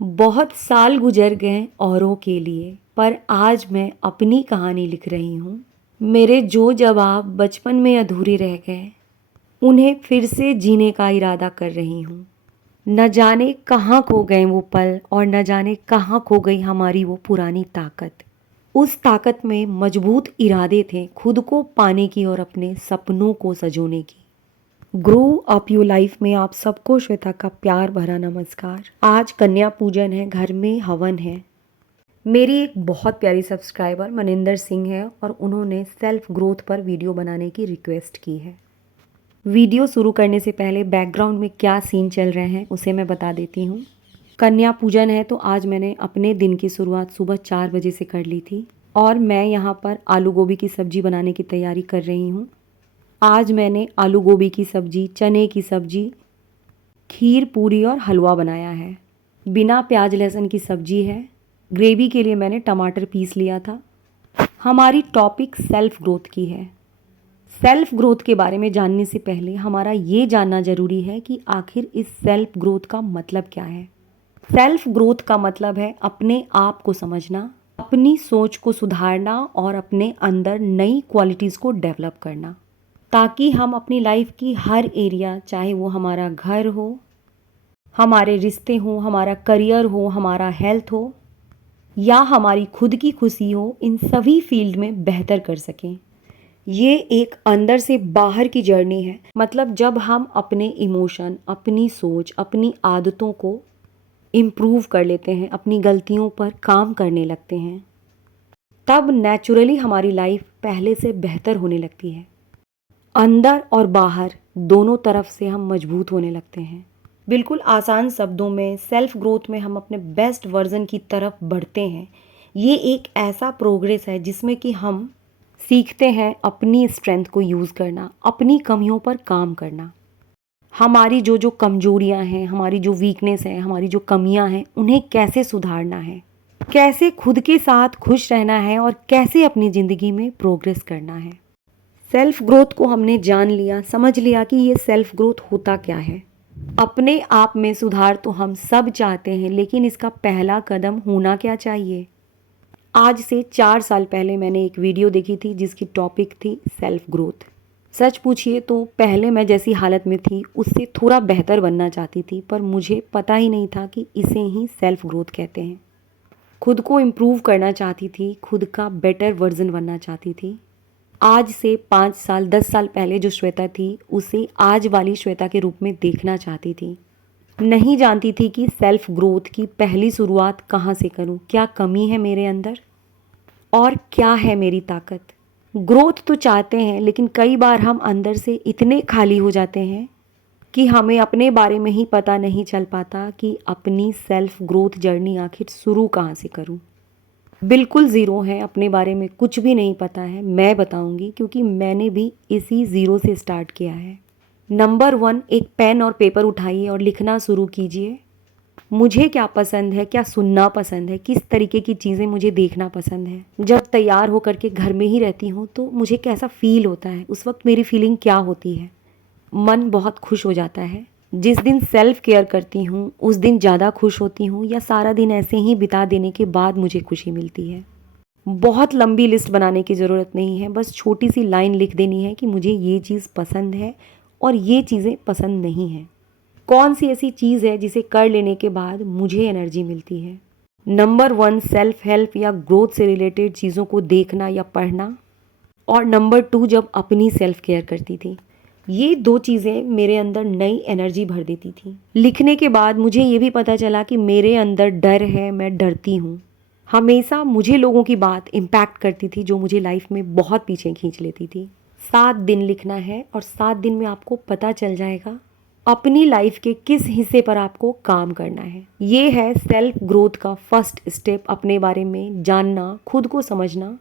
बहुत साल गुजर गए औरों के लिए, पर आज मैं अपनी कहानी लिख रही हूँ। मेरे जो जवाब बचपन में अधूरे रह गए, उन्हें फिर से जीने का इरादा कर रही हूँ। न जाने कहाँ खो गए वो पल और न जाने कहाँ खो गई हमारी वो पुरानी ताकत। उस ताकत में मजबूत इरादे थे, खुद को पाने की और अपने सपनों को सजोने की। ग्रो अप योर लाइफ में आप सबको श्वेता का प्यार भरा नमस्कार। आज कन्या पूजन है, घर में हवन है। मेरी एक बहुत प्यारी सब्सक्राइबर मनिंदर सिंह है और उन्होंने सेल्फ ग्रोथ पर वीडियो बनाने की रिक्वेस्ट की है। वीडियो शुरू करने से पहले बैकग्राउंड में क्या सीन चल रहे हैं उसे मैं बता देती हूँ। कन्या पूजन है तो आज मैंने अपने दिन की शुरुआत सुबह 4 बजे से कर ली थी और मैं यहाँ पर आलू गोभी की सब्जी बनाने की तैयारी कर रही हूँ। आज मैंने आलू गोभी की सब्जी, चने की सब्जी, खीर, पूरी और हलवा बनाया है। बिना प्याज लहसुन की सब्जी है। ग्रेवी के लिए मैंने टमाटर पीस लिया था। हमारी टॉपिक सेल्फ ग्रोथ की है। सेल्फ ग्रोथ के बारे में जानने से पहले हमारा ये जानना ज़रूरी है कि आखिर इस सेल्फ ग्रोथ का मतलब क्या है। सेल्फ ग्रोथ का मतलब है अपने आप को समझना, अपनी सोच को सुधारना और अपने अंदर नई क्वालिटीज़ को डेवलप करना, ताकि हम अपनी लाइफ की हर एरिया, चाहे वो हमारा घर हो, हमारे रिश्ते हो, हमारा करियर हो, हमारा हेल्थ हो या हमारी खुद की खुशी हो, इन सभी फील्ड में बेहतर कर सकें। ये एक अंदर से बाहर की जर्नी है। मतलब जब हम अपने इमोशन, अपनी सोच, अपनी आदतों को इम्प्रूव कर लेते हैं, अपनी गलतियों पर काम करने लगते हैं, तब नेचुरली हमारी लाइफ पहले से बेहतर होने लगती है। अंदर और बाहर दोनों तरफ से हम मजबूत होने लगते हैं। बिल्कुल आसान शब्दों में सेल्फ ग्रोथ में हम अपने बेस्ट वर्जन की तरफ बढ़ते हैं। ये एक ऐसा प्रोग्रेस है जिसमें कि हम सीखते हैं अपनी स्ट्रेंथ को यूज़ करना, अपनी कमियों पर काम करना, हमारी जो जो कमजोरियां हैं, हमारी जो वीकनेस है, हमारी जो कमियां हैं, उन्हें कैसे सुधारना है, कैसे खुद के साथ खुश रहना है और कैसे अपनी ज़िंदगी में प्रोग्रेस करना है। सेल्फ ग्रोथ को हमने जान लिया, समझ लिया कि ये सेल्फ ग्रोथ होता क्या है। अपने आप में सुधार तो हम सब चाहते हैं, लेकिन इसका पहला कदम होना क्या चाहिए। आज से 4 साल पहले मैंने एक वीडियो देखी थी जिसकी टॉपिक थी सेल्फ ग्रोथ। सच पूछिए तो पहले मैं जैसी हालत में थी उससे थोड़ा बेहतर बनना चाहती थी, पर मुझे पता ही नहीं था कि इसे ही सेल्फ ग्रोथ कहते हैं। खुद को इम्प्रूव करना चाहती थी, खुद का बेटर वर्जन बनना चाहती थी। आज से 5 साल 10 साल पहले जो श्वेता थी उसे आज वाली श्वेता के रूप में देखना चाहती थी। नहीं जानती थी कि सेल्फ ग्रोथ की पहली शुरुआत कहाँ से करूँ, क्या कमी है मेरे अंदर और क्या है मेरी ताकत। ग्रोथ तो चाहते हैं, लेकिन कई बार हम अंदर से इतने खाली हो जाते हैं कि हमें अपने बारे में ही पता नहीं चल पाता कि अपनी सेल्फ ग्रोथ जर्नी आखिर शुरू कहाँ से करूँ। बिल्कुल ज़ीरो है, अपने बारे में कुछ भी नहीं पता है। मैं बताऊंगी क्योंकि मैंने भी इसी ज़ीरो से स्टार्ट किया है। नंबर 1, एक पेन और पेपर उठाइए और लिखना शुरू कीजिए। मुझे क्या पसंद है, क्या सुनना पसंद है, किस तरीके की चीज़ें मुझे देखना पसंद है। जब तैयार होकर के घर में ही रहती हूँ तो मुझे कैसा फील होता है, उस वक्त मेरी फीलिंग क्या होती है। मन बहुत खुश हो जाता है। जिस दिन सेल्फ केयर करती हूँ उस दिन ज़्यादा खुश होती हूँ, या सारा दिन ऐसे ही बिता देने के बाद मुझे खुशी मिलती है। बहुत लंबी लिस्ट बनाने की ज़रूरत नहीं है, बस छोटी सी लाइन लिख देनी है कि मुझे ये चीज़ पसंद है और ये चीज़ें पसंद नहीं हैं। कौन सी ऐसी चीज़ है जिसे कर लेने के बाद मुझे एनर्जी मिलती है। नंबर 1, सेल्फ हेल्प या ग्रोथ से रिलेटेड चीज़ों को देखना या पढ़ना। और नंबर 2, जब अपनी सेल्फ केयर करती थी। ये 2 चीज़ें मेरे अंदर नई एनर्जी भर देती थी। लिखने के बाद मुझे ये भी पता चला कि मेरे अंदर डर है, मैं डरती हूँ। हमेशा मुझे लोगों की बात इम्पैक्ट करती थी जो मुझे लाइफ में बहुत पीछे खींच लेती थी। 7 दिन लिखना है और 7 दिन में आपको पता चल जाएगा अपनी लाइफ के किस हिस्से पर आपको काम करना है। ये है सेल्फ ग्रोथ का फर्स्ट स्टेप, अपने बारे में जानना, खुद को समझना।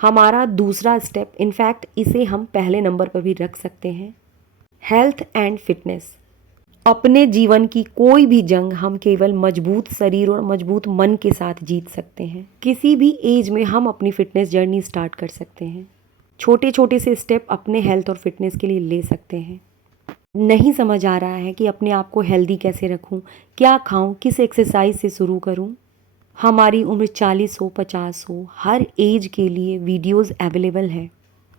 हमारा दूसरा स्टेप, इनफैक्ट इसे हम पहले नंबर पर भी रख सकते हैं, हेल्थ एंड फिटनेस। अपने जीवन की कोई भी जंग हम केवल मजबूत शरीर और मजबूत मन के साथ जीत सकते हैं। किसी भी एज में हम अपनी फिटनेस जर्नी स्टार्ट कर सकते हैं। छोटे छोटे से स्टेप अपने हेल्थ और फिटनेस के लिए ले सकते हैं। नहीं समझ आ रहा है कि अपने आप को हेल्दी कैसे रखूं, क्या खाऊं, किस एक्सरसाइज से शुरू करूं। हमारी उम्र 40 हो 50 हो, हर एज के लिए वीडियोस अवेलेबल है।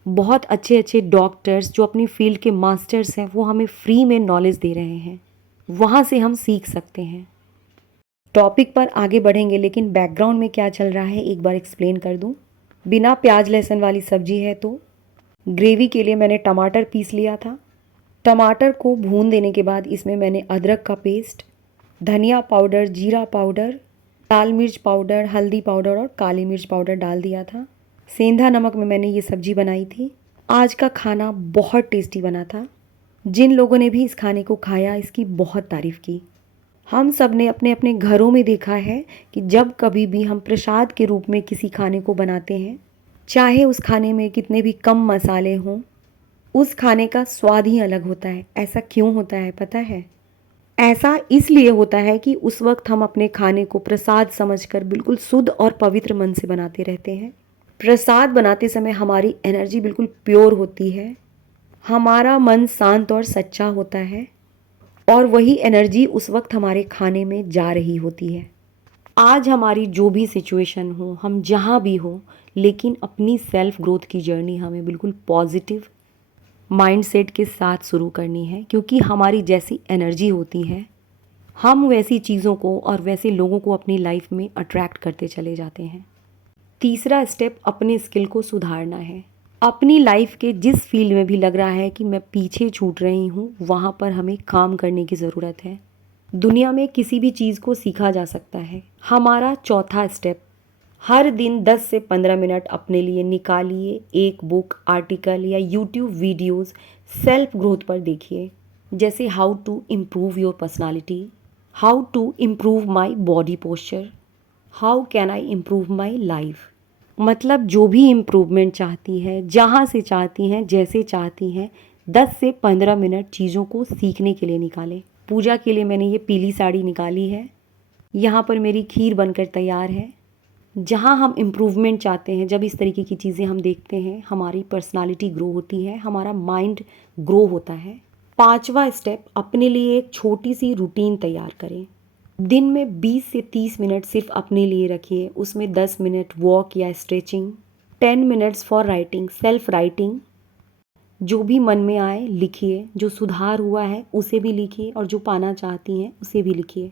बहुत अच्छे अच्छे डॉक्टर्स जो अपनी फील्ड के मास्टर्स हैं वो हमें फ्री में नॉलेज दे रहे हैं, वहाँ से हम सीख सकते हैं। टॉपिक पर आगे बढ़ेंगे, लेकिन बैकग्राउंड में क्या चल रहा है एक बार एक्सप्लेन कर दूं। बिना प्याज लहसुन वाली सब्जी है तो ग्रेवी के लिए मैंने टमाटर पीस लिया था। टमाटर को भून देने के बाद इसमें मैंने अदरक का पेस्ट, धनिया पाउडर, जीरा पाउडर, लाल मिर्च पाउडर, हल्दी पाउडर और काली मिर्च पाउडर डाल दिया था। सेंधा नमक में मैंने ये सब्जी बनाई थी। आज का खाना बहुत टेस्टी बना था। जिन लोगों ने भी इस खाने को खाया इसकी बहुत तारीफ़ की। हम सब ने अपने अपने घरों में देखा है कि जब कभी भी हम प्रसाद के रूप में किसी खाने को बनाते हैं, चाहे उस खाने में कितने भी कम मसाले हों, उस खाने का स्वाद ही अलग होता है। ऐसा क्यों होता है पता है? ऐसा इसलिए होता है कि उस वक्त हम अपने खाने को प्रसाद समझकर बिल्कुल शुद्ध और पवित्र मन से बनाते रहते हैं। प्रसाद बनाते समय हमारी एनर्जी बिल्कुल प्योर होती है, हमारा मन शांत और सच्चा होता है और वही एनर्जी उस वक्त हमारे खाने में जा रही होती है। आज हमारी जो भी सिचुएशन हो, हम जहाँ भी हो, लेकिन अपनी सेल्फ ग्रोथ की जर्नी हमें बिल्कुल पॉजिटिव माइंडसेट के साथ शुरू करनी है, क्योंकि हमारी जैसी एनर्जी होती है हम वैसी चीज़ों को और वैसे लोगों को अपनी लाइफ में अट्रैक्ट करते चले जाते हैं। तीसरा स्टेप अपने स्किल को सुधारना है। अपनी लाइफ के जिस फील्ड में भी लग रहा है कि मैं पीछे छूट रही हूँ, वहाँ पर हमें काम करने की ज़रूरत है। दुनिया में किसी भी चीज़ को सीखा जा सकता है। हमारा चौथा स्टेप, हर दिन 10 से 15 मिनट अपने लिए निकालिए। एक बुक, आर्टिकल या यूट्यूब वीडियोस सेल्फ ग्रोथ पर देखिए, जैसे how to improve your personality, how to improve my body posture, how can I improve my life. मतलब जो भी इम्प्रूवमेंट चाहती है, जहाँ से चाहती हैं, जैसे चाहती हैं, 10 से 15 मिनट चीज़ों को सीखने के लिए निकालें। पूजा के लिए मैंने ये पीली साड़ी निकाली है। यहाँ पर मेरी खीर बनकर तैयार है। जहाँ हम इम्प्रूवमेंट चाहते हैं, जब इस तरीके की चीज़ें हम देखते हैं, हमारी पर्सनालिटी ग्रो होती है, हमारा माइंड ग्रो होता है। पांचवा स्टेप, अपने लिए एक छोटी सी रूटीन तैयार करें। दिन में 20 से 30 मिनट सिर्फ अपने लिए रखिए। उसमें 10 मिनट वॉक या stretching, 10 minutes for writing, self writing. जो भी मन में आए लिखिए, जो सुधार हुआ है उसे भी लिखिए और जो पाना चाहती हैं उसे भी लिखिए।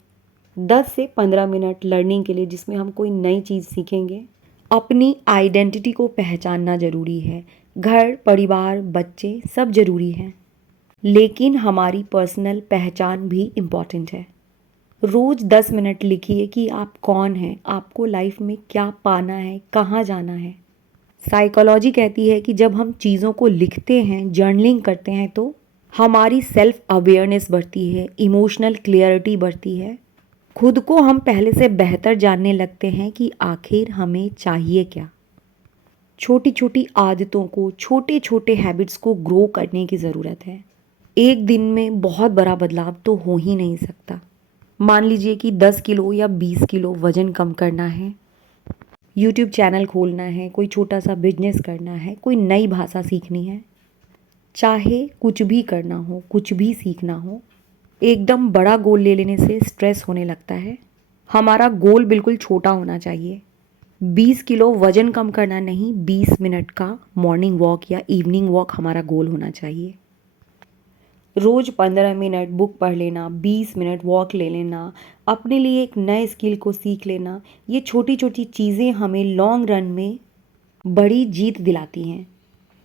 10 से 15 मिनट लर्निंग के लिए, जिसमें हम कोई नई चीज़ सीखेंगे। अपनी आइडेंटिटी को पहचानना ज़रूरी है। घर, परिवार, बच्चे सब ज़रूरी हैं, लेकिन हमारी पर्सनल पहचान भी इम्पॉर्टेंट है। रोज़ 10 मिनट लिखिए कि आप कौन हैं, आपको लाइफ में क्या पाना है, कहाँ जाना है। साइकोलॉजी कहती है कि जब हम चीज़ों को लिखते हैं, जर्नलिंग करते हैं, तो हमारी सेल्फ अवेयरनेस बढ़ती है, इमोशनल क्लियरिटी बढ़ती है। खुद को हम पहले से बेहतर जानने लगते हैं कि आखिर हमें चाहिए क्या। छोटी छोटी आदतों को, छोटे छोटे हैबिट्स को ग्रो करने की ज़रूरत है। एक दिन में बहुत बड़ा बदलाव तो हो ही नहीं सकता। मान लीजिए कि 10 किलो या 20 किलो वज़न कम करना है, यूट्यूब चैनल खोलना है, कोई छोटा सा बिजनेस करना है, कोई नई भाषा सीखनी है, चाहे कुछ भी करना हो, कुछ भी सीखना हो, एकदम बड़ा गोल ले लेने से स्ट्रेस होने लगता है। हमारा गोल बिल्कुल छोटा होना चाहिए। 20 किलो वज़न कम करना नहीं, 20 मिनट का मॉर्निंग वॉक या इवनिंग वॉक हमारा गोल होना चाहिए। रोज़ 15 मिनट बुक पढ़ लेना, 20 मिनट वॉक ले लेना, अपने लिए एक नए स्किल को सीख लेना, ये छोटी छोटी चीज़ें हमें लॉन्ग रन में बड़ी जीत दिलाती हैं।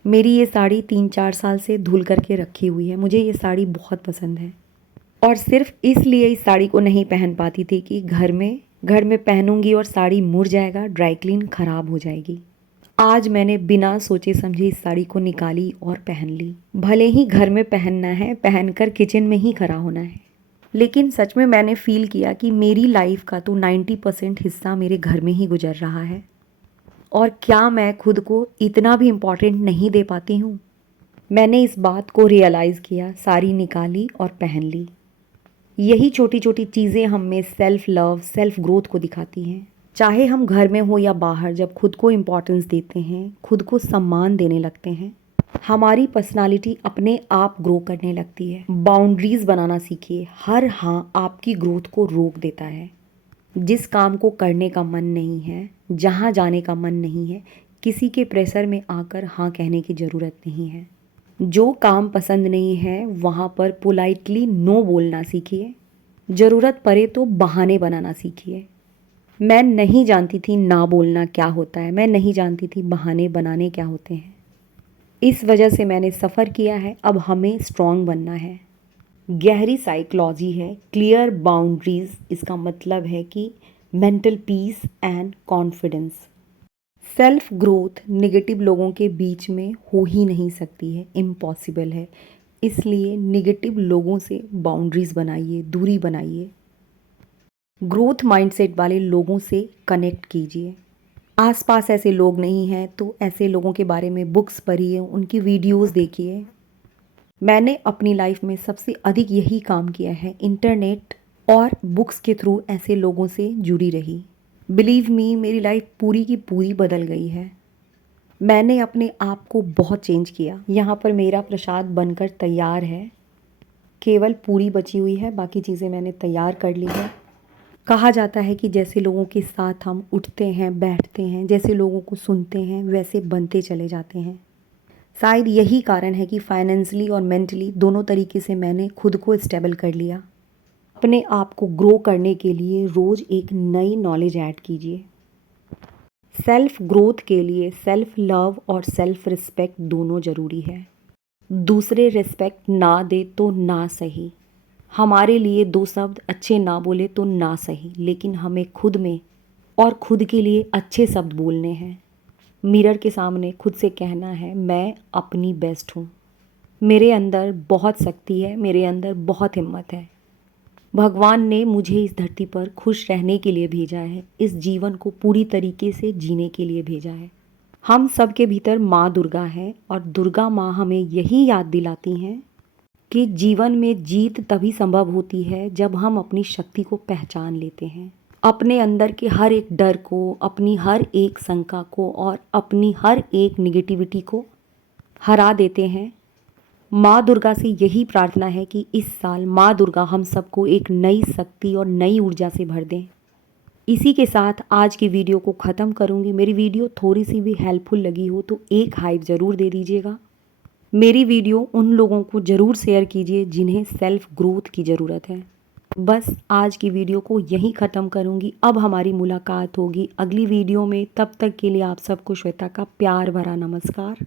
मेरी ये साड़ी 3-4 साल से धुल करके रखी हुई है। मुझे ये साड़ी बहुत पसंद है और सिर्फ इसलिए इस साड़ी को नहीं पहन पाती थी कि घर में पहनूंगी और साड़ी मुड़ जाएगा, ड्राई क्लीन ख़राब हो जाएगी। आज मैंने बिना सोचे समझे इस साड़ी को निकाली और पहन ली। भले ही घर में पहनना है, पहनकर किचन में ही खड़ा होना है, लेकिन सच में मैंने फील किया कि मेरी लाइफ का तो 90% हिस्सा मेरे घर में ही गुजर रहा है। और क्या मैं खुद को इतना भी इम्पोर्टेंट नहीं दे पाती हूँ? मैंने इस बात को रियलाइज़ किया, साड़ी निकाली और पहन ली। यही छोटी छोटी चीज़ें हम में सेल्फ लव, सेल्फ ग्रोथ को दिखाती हैं। चाहे हम घर में हो या बाहर, जब खुद को इम्पोर्टेंस देते हैं, खुद को सम्मान देने लगते हैं, हमारी पर्सनालिटी अपने आप ग्रो करने लगती है। बाउंड्रीज बनाना सीखिए। हर हाँ आपकी ग्रोथ को रोक देता है। जिस काम को करने का मन नहीं है, जहाँ जाने का मन नहीं है, किसी के प्रेशर में आकर हाँ कहने की ज़रूरत नहीं है। जो काम पसंद नहीं है वहाँ पर पोलाइटली नो बोलना सीखिए। ज़रूरत पड़े तो बहाने बनाना सीखिए। मैं नहीं जानती थी ना बोलना क्या होता है, मैं नहीं जानती थी बहाने बनाने क्या होते हैं। इस वजह से मैंने सफ़र किया है। अब हमें स्ट्रॉन्ग बनना है। गहरी साइकोलॉजी है क्लियर बाउंड्रीज। इसका मतलब है कि mental peace and confidence. Self growth negative लोगों के बीच में हो ही नहीं सकती है, इम्पॉसिबल है। इसलिए नेगेटिव लोगों से बाउंड्रीज बनाइए, दूरी बनाइए। ग्रोथ माइंडसेट वाले लोगों से कनेक्ट कीजिए। आसपास ऐसे लोग नहीं हैं तो ऐसे लोगों के बारे में बुक्स पढ़िए, उनकी वीडियोस देखिए। मैंने अपनी लाइफ में सबसे अधिक यही काम किया है, इंटरनेट और बुक्स के थ्रू ऐसे लोगों से जुड़ी रही। बिलीव मी, मेरी लाइफ पूरी की पूरी बदल गई है। मैंने अपने आप को बहुत चेंज किया। यहाँ पर मेरा प्रसाद बनकर तैयार है, केवल पूरी बची हुई है, बाकी चीज़ें मैंने तैयार कर ली है। कहा जाता है कि जैसे लोगों के साथ हम उठते हैं, बैठते हैं, जैसे लोगों को सुनते हैं वैसे बनते चले जाते हैं। शायद यही कारण है कि फाइनेंशियली और मेंटली दोनों तरीके से मैंने खुद को स्टेबल कर लिया। अपने आप को ग्रो करने के लिए रोज़ एक नई नॉलेज ऐड कीजिए। सेल्फ ग्रोथ के लिए सेल्फ लव और सेल्फ रिस्पेक्ट दोनों ज़रूरी है। दूसरे रिस्पेक्ट ना दे तो ना सही। हमारे लिए दो शब्द अच्छे ना बोले तो ना सही, लेकिन हमें खुद में और खुद के लिए अच्छे शब्द बोलने हैं। मिरर के सामने खुद से कहना है, मैं अपनी बेस्ट हूँ। मेरे अंदर बहुत शक्ति है, मेरे अंदर बहुत हिम्मत है। भगवान ने मुझे इस धरती पर खुश रहने के लिए भेजा है, इस जीवन को पूरी तरीके से जीने के लिए भेजा है। हम सब के भीतर माँ दुर्गा है और दुर्गा माँ हमें यही याद दिलाती हैं कि जीवन में जीत तभी संभव होती है जब हम अपनी शक्ति को पहचान लेते हैं। अपने अंदर के हर एक डर को, अपनी हर एक शंका को और अपनी हर एक निगेटिविटी को हरा देते हैं। माँ दुर्गा से यही प्रार्थना है कि इस साल माँ दुर्गा हम सबको एक नई शक्ति और नई ऊर्जा से भर दें। इसी के साथ आज की वीडियो को ख़त्म करूँगी। मेरी वीडियो थोड़ी सी भी हेल्पफुल लगी हो तो एक हाइप ज़रूर दे दीजिएगा। मेरी वीडियो उन लोगों को ज़रूर शेयर कीजिए जिन्हें सेल्फ ग्रोथ की ज़रूरत है। बस आज की वीडियो को यहीं ख़त्म करूँगी। अब हमारी मुलाकात होगी अगली वीडियो में। तब तक के लिए आप सबको श्वेता का प्यार भरा नमस्कार।